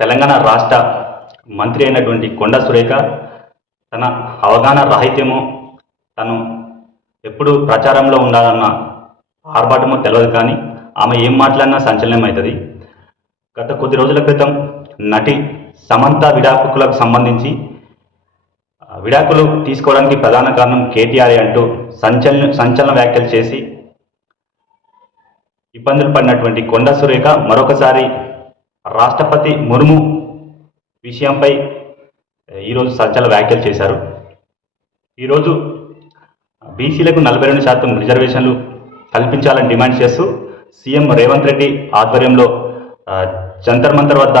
తెలంగాణ రాష్ట్ర మంత్రి అయినటువంటి కొండా సురేఖ తన అవగాహన రాహిత్యమో తను ఎప్పుడు ప్రచారంలో ఉండాలన్న ఆర్భాటమో తెలియదు, కానీ ఆమె ఏం మాట్లాడినా సంచలనం అవుతుంది. గత కొద్ది రోజుల క్రితం నటి సమంత విడాకులకు సంబంధించి విడాకులు తీసుకోవడానికి ప్రధాన కారణం కేటీఆర్ అంటూ సంచలన వ్యాఖ్యలు చేసి ఇబ్బందులు పడినటువంటి కొండా సురేఖ మరొకసారి రాష్ట్రపతి ముర్ము విషయంపై ఈరోజు సంచలన వ్యాఖ్యలు చేశారు. ఈరోజు బీసీలకు 42% రిజర్వేషన్లు కల్పించాలని డిమాండ్ చేస్తూ సీఎం రేవంత్ రెడ్డి ఆధ్వర్యంలో జంతర్ మంతర్ వద్ద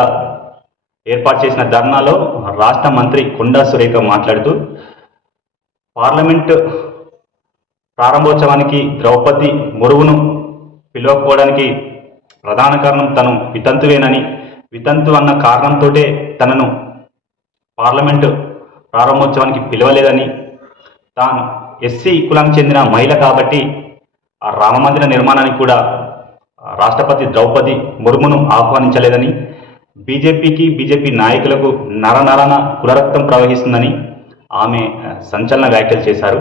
ఏర్పాటు చేసిన ధర్నాలో రాష్ట్ర మంత్రి కొండా సురేఖ మాట్లాడుతూ పార్లమెంటు ప్రారంభోత్సవానికి ద్రౌపది ముర్మును పిలవకపోవడానికి ప్రధాన కారణం తను వితంతువేనని, వితంతు అన్న కారణంతో తనను పార్లమెంటు ప్రారంభోత్సవానికి పిలవలేదని, తాను ఎస్సీ కులానికి చెందిన మహిళ కాబట్టి ఆ రామమందిర నిర్మాణానికి కూడా రాష్ట్రపతి ద్రౌపది ముర్మును ఆహ్వానించలేదని, బీజేపీ నాయకులకు నరనరన కులరక్తం ప్రవహిస్తుందని ఆమె సంచలన వ్యాఖ్యలు చేశారు.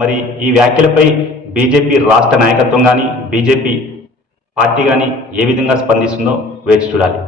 మరి ఈ వ్యాఖ్యలపై బీజేపీ రాష్ట్ర నాయకత్వం కానీ బీజేపీ పార్టీ కానీ ఏ విధంగా స్పందిస్తుందో వేచి చూడాలి.